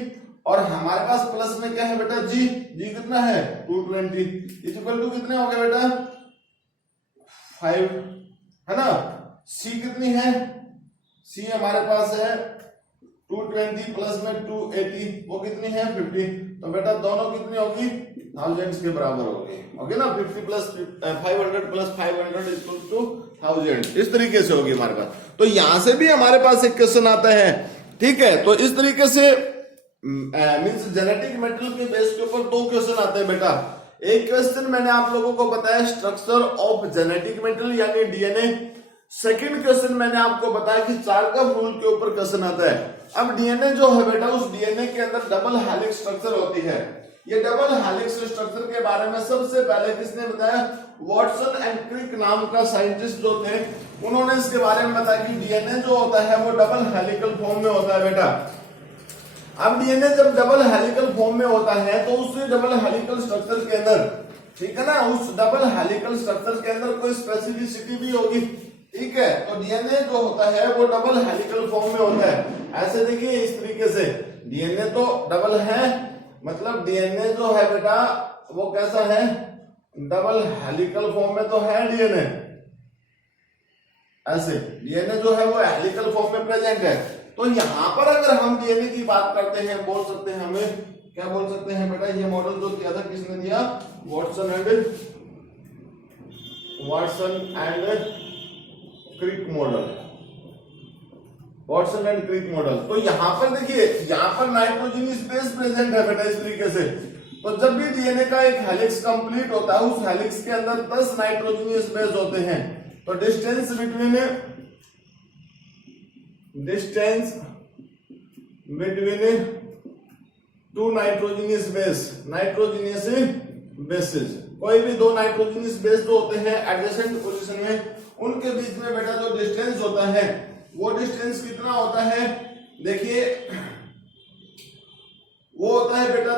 और हमारे पास प्लस में क्या है बेटा G कितना है 220, इज इक्वल टू कितने हो गए बेटा 5, है ना। C कितनी है, C हमारे पास है 220 प्लस में 280, वो कितनी है 50। तो बेटा दोनों कितनी होगी, थाउजेंड्स के बराबर होगी, ओके ना। 50 प्लस 500 प्लस 500 इक्वल टू 1000, इस तरीके से होगी हमारे पास। तो यहां से भी हमारे पास एक क्वेश्चन आता है, ठीक है। तो इस तरीके से मींस जेनेटिक मेटेरियल के बेस के ऊपर 2 क्वेश्चन आते हैं बेटा। एक क्वेश्चन मैंने आप लोगों को बताया स्ट्रक्चर ऑफ जेनेटिक मेटेरियल यानी डीएनए। सेकंड क्वेश्चन मैंने आपको बताया कि चार्कॉफ रूल के ऊपर क्वेश्चन आता है। अब डीएनए जो है बेटा, उस डीएनए के अंदर डबल हेलिक्स स्ट्रक्चर होती है। ये डबल हेलिक्स स्ट्रक्चर के बारे में सबसे पहले किसने बताया, वॉटसन एंड क्रिक नाम का साइंटिस्ट जो थे, उन्होंने इसके बारे में बताया कि डीएनए जो होता है वो डबल हेलिकल फॉर्म में होता है बेटा। अब डीएनए जब डबल हेलिकल फॉर्म में होता है तो उस डबल हेलिकल स्ट्रक्चर के अंदर, ठीक है ना, उस डबल हेलिकल स्ट्रक्चर के अंदर कोई स्पेसिफिसिटी भी होगी, ठीक है। तो डीएनए जो होता है वो डबल हेलिकल फॉर्म में होता है। ऐसे देखिए इस तरीके से डीएनए तो डबल है, मतलब डीएनए जो है बेटा वो कैसा है, डबल हेलिकल फॉर्म में तो है डीएनए, ऐसे डीएनए जो है वो हेलिकल फॉर्म में प्रेजेंट है। तो यहां पर अगर हम डीएनए की बात करते हैं, बोल सकते हैं, हमें क्या बोल सकते हैं बेटा, ये मॉडल जो दिया था किसने दिया, Watson and Crick model, Watson and Crick model. तो यहां पर देखिए, यहां पर नाइट्रोजनस बेस प्रेजेंट है बेटा इस तरीके से। तो जब भी डीएनए का एक हेलिक्स कंप्लीट होता है, उस हेलिक्स के अंदर 10 नाइट्रोजनस बेस होते हैं। तो डिस्टेंस बिटवीन 2 नाइट्रोजनस बेसेस, कोई भी 2 नाइट्रोजनस बेस जो होते हैं एडजेसेंट पोजीशन में, उनके बीच में बेटा जो डिस्टेंस होता है वो डिस्टेंस कितना होता है, देखिए वो होता है बेटा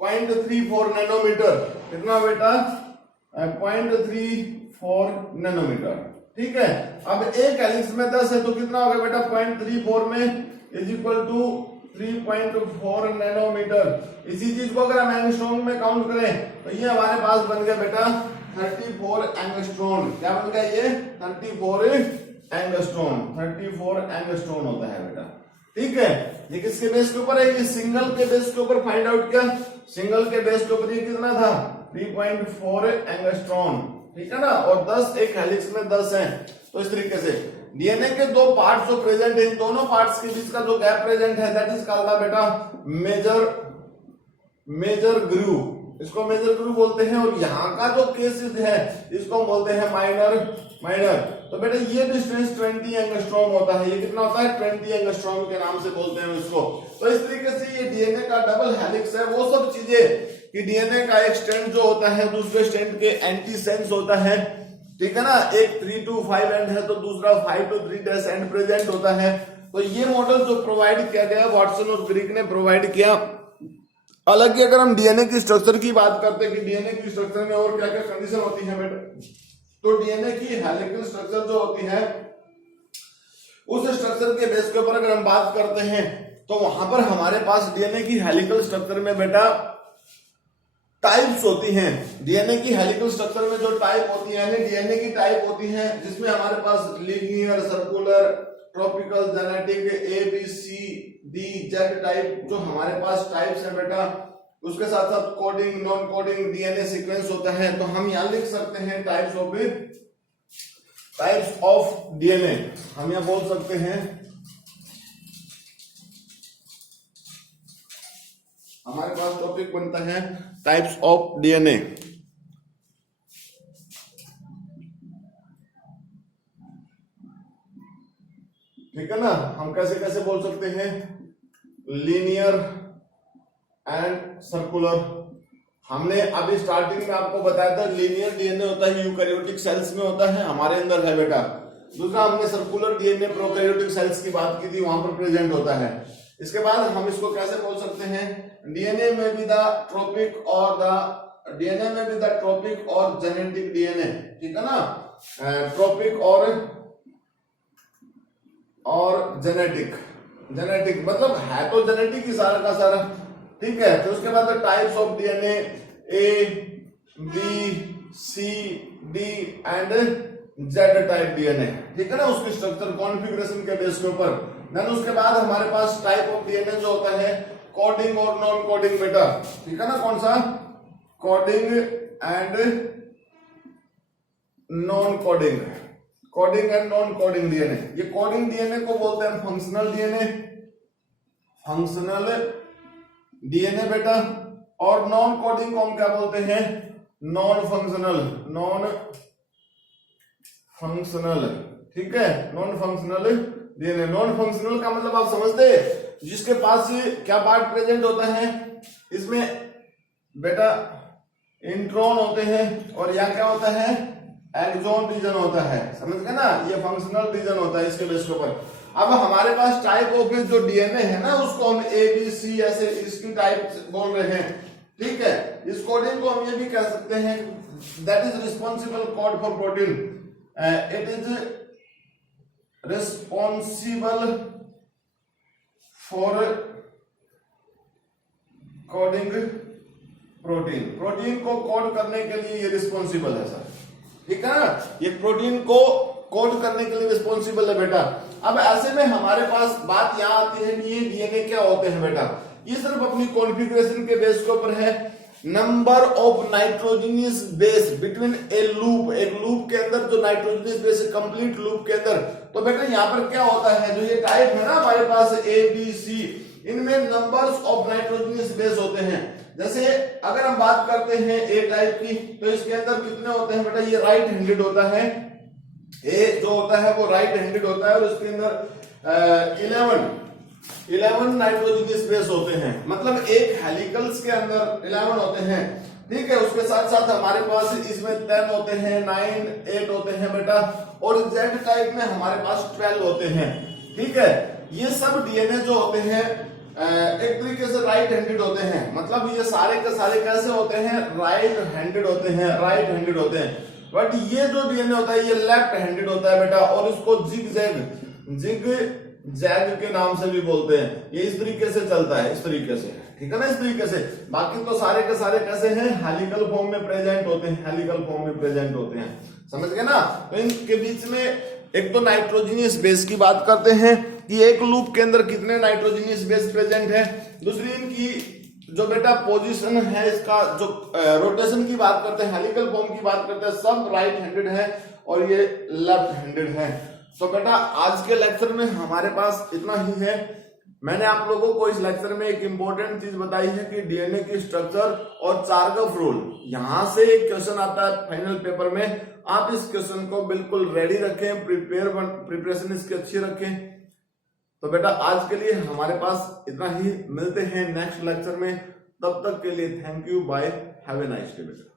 3.34 नैनोमीटर। कितना बेटा 0.34 नैनोमीटर, ठीक है। अब एक हेलिक्स में 10 है तो कितना होगा बेटा 0.34 में इज इक्वल टू 3.4 नैनोमीटर। इसी चीज को अगर हम एंगस्ट्रॉम में काउंट करें तो ये हमारे पास बन गया बेटा 34 एंगस्ट्रॉम। क्या बन गया ये 34 एंगस्ट्रॉम होता है बेटा, ठीक है। ये किसके बेस के ऊपर है, ये सिंगल के बेस के ऊपर फाइंड आउट किया। सिंगल के बेस के ऊपर ये कितना था 3.4 एंगस्ट्रॉम, ठीक है ना, और 10 एक हेलिक्स में 10 है। तो इस तरीके से डीएनए के 2 पार्ट्स जो प्रेजेंट है, इन दोनों पार्ट्स के बीच का जो गैप प्रेजेंट है दैट इज कॉल्ड बेटा मेजर ग्रूव, इसको मेजर ग्रूव बोलते हैं। और यहाँ का जो केसेस है इसको बोलते हैं माइनर। तो बेटा ये डिस्टेंस 20 एंगस्ट्रॉम होता है। ये कितना होता है 20 एंगस्ट्रॉम के नाम से बोलते हैं इसको। तो इस तरीके से ये डीएनए का डबल हेलिक्स है। वो सब चीजें कि डीएनए का एक स्ट्रैंड जो होता है दूसरे स्ट्रैंड के एंटी सेंस होता है, ठीक है ना। एक 3 to 5 एंड है तो दूसरा 5 to 3 एंड प्रेजेंट होता है। तो ये मॉडल जो प्रोवाइड किया गया वॉटसन और क्रिक ने प्रोवाइड किया। हालांकि अगर हम डीएनए की स्ट्रक्चर की बात करते हैं कि डीएनए की स्ट्रक्चर में और क्या क्या कंडीशन होती है बेटा, तो डीएनए की हेलिकल स्ट्रक्चर जो होती है उस स्ट्रक्चर के बेस के ऊपर अगर हम बात करते हैं तो वहां पर हमारे पास डीएनए की हेलिकल स्ट्रक्चर में बेटा टाइप्स होती हैं। डीएनए की हेलिकल स्ट्रक्चर में जो टाइप होती है, डीएनए की टाइप होती है जिसमें हमारे पास linear, circular, tropical, genetic, A B C D Z type जो हमारे पास टाइप्स है बेटा। उसके साथ साथ coding, non coding DNA sequence होता है। तो हम यहां लिख सकते हैं types of types of DNA, हम यहां बोल सकते हैं हमारे पास टॉपिक बनता है टाइप्स ऑफ डीएनए। ठीक है ना, हम कैसे कैसे बोल सकते हैं, लीनियर एंड सर्कुलर। हमने अभी स्टार्टिंग में आपको बताया था लीनियर डीएनए होता है यूकैरियोटिक सेल्स में होता है, हमारे अंदर है बेटा। दूसरा हमने सर्कुलर डीएनए प्रोकैरियोटिक सेल्स की बात की थी, वहां पर प्रेजेंट होता है। इसके बाद हम इसको कैसे बोल सकते हैं, डीएनए में भी द ट्रॉपिक और जेनेटिक डीएनए। ठीक है ना, ट्रॉपिक और जेनेटिक मतलब है तो जेनेटिक ही सारा का सारा। ठीक है, तो उसके बाद types of DNA A B C D and Z type DNA. ठीक है ना, उसकी स्ट्रक्चर कॉन्फ़िगरेशन के बेस के ऊपर। देन उसके बाद हमारे पास टाइप ऑफ डीएनए जो होता है कोडिंग और नॉन कोडिंग बेटा। ठीक है ना, कौन सा, coding and non coding, coding and non coding DNA. ये कोडिंग डीएनए को बोलते हैं फंक्शनल डीएनए बेटा, और नॉन कोडिंग को हम क्या बोलते हैं, नॉन फंक्शनल। ठीक है, non functional DNA. Non functional का मतलब आप समझते हैं, जिसके पास क्या पार्ट प्रेजेंट होता है, इसमें बेटा इंट्रॉन होते हैं और यहाँ क्या होता है, एक्सॉन रीजन होता है। समझ गए ना, ये फंक्शनल रीजन होता है इसके बेस के ऊपर। अब हमारे पास टाइप ऑफ जो डीएनए है ना, उसको हम ए बी सी ऐसे इसकी टाइप बोल रहे हैं। ठीक है, इस कोडिंग को हम ये भी कह सकते हैं, that is responsible code for protein, it is responsible for coding protein को कोड करने के लिए ये रिस्पॉन्सिबल है सर। ठीक है ना, ये प्रोटीन को कोड करने के लिए रिस्पॉन्सिबल है बेटा। अब ऐसे में हमारे पास बात यहाँ आती है कि ये डीएनए क्या होते हैं बेटा, ये सिर्फ अपनी कॉन्फ़िगरेशन के बेस के ऊपर है। Number of nitrogenous base between एक लूप के अंदर जो नाइट्रोजनियस बेस है, कंप्लीट लूप के अंदर। तो बेटा यहाँ पर क्या होता है, जो ये टाइप है ना हमारे पास ए बी सी, इनमें नंबर्स ऑफ नाइट्रोजनियस बेस होते हैं। जैसे अगर हम बात करते हैं ए टाइप की, तो इसके अंदर कितने होते हैं बेटा, ये राइट हैंडेड होता है, ए जो होता है वो राइट हैंडेड होता है, और उसके अंदर 11 नाइट्रोजनियस बेस होते हैं, मतलब एक हेलिकल्स के अंदर 11 होते हैं। ठीक है, उसके साथ साथ हमारे पास इसमें 10 होते हैं, 9, 8 होते हैं बेटा, और जेड टाइप में हमारे पास 12 होते हैं। ठीक है, ये सब डीएनए जो होते हैं एक तरीके से राइट हैंडेड होते हैं, मतलब ये सारे के सारे कैसे होते हैं, राइट हैंडेड होते हैं। बट ये जो डीएनए होता है ये लेफ्ट हैंडेड होता है बेटा, और इसको जिग जैग के नाम से भी बोलते हैं। ये इस तरीके से चलता है, इस तरीके से। ठीक है ना, इस तरीके से। बाकी तो सारे के सारे कैसे हैं, हेलिकल फॉर्म में प्रेजेंट होते हैं, समझ गए ना। तो इनके बीच में एक तो नाइट्रोजनियस बेस की बात करते हैं कि एक लूप के अंदर कितने नाइट्रोजनियस बेस प्रेजेंट है। दूसरी इनकी जो बेटा पोजीशन है, इसका जो रोटेशन की बात करते हैं, हेलिकल फॉर्म की बात करते हैं, सब राइट हैंडेड है और ये लेफ्ट हैंडेड है। तो बेटा आज के लेक्चर में हमारे पास इतना ही है। मैंने आप लोगों को इस लेक्चर में एक इंपॉर्टेंट चीज बताई है कि डीएनए की स्ट्रक्चर और चार्गफ रूल। यहां से एक क्वेश्चन आता है फाइनल पेपर में, आप इस क्वेश्चन को बिल्कुल रेडी रखें, प्रिपरेशन इसकी अच्छी रखें। तो बेटा आज के लिए हमारे पास इतना ही, मिलते हैं नेक्स्ट लेक्चर में, तब तक के लिए thank you, bye, have a nice day बेटा।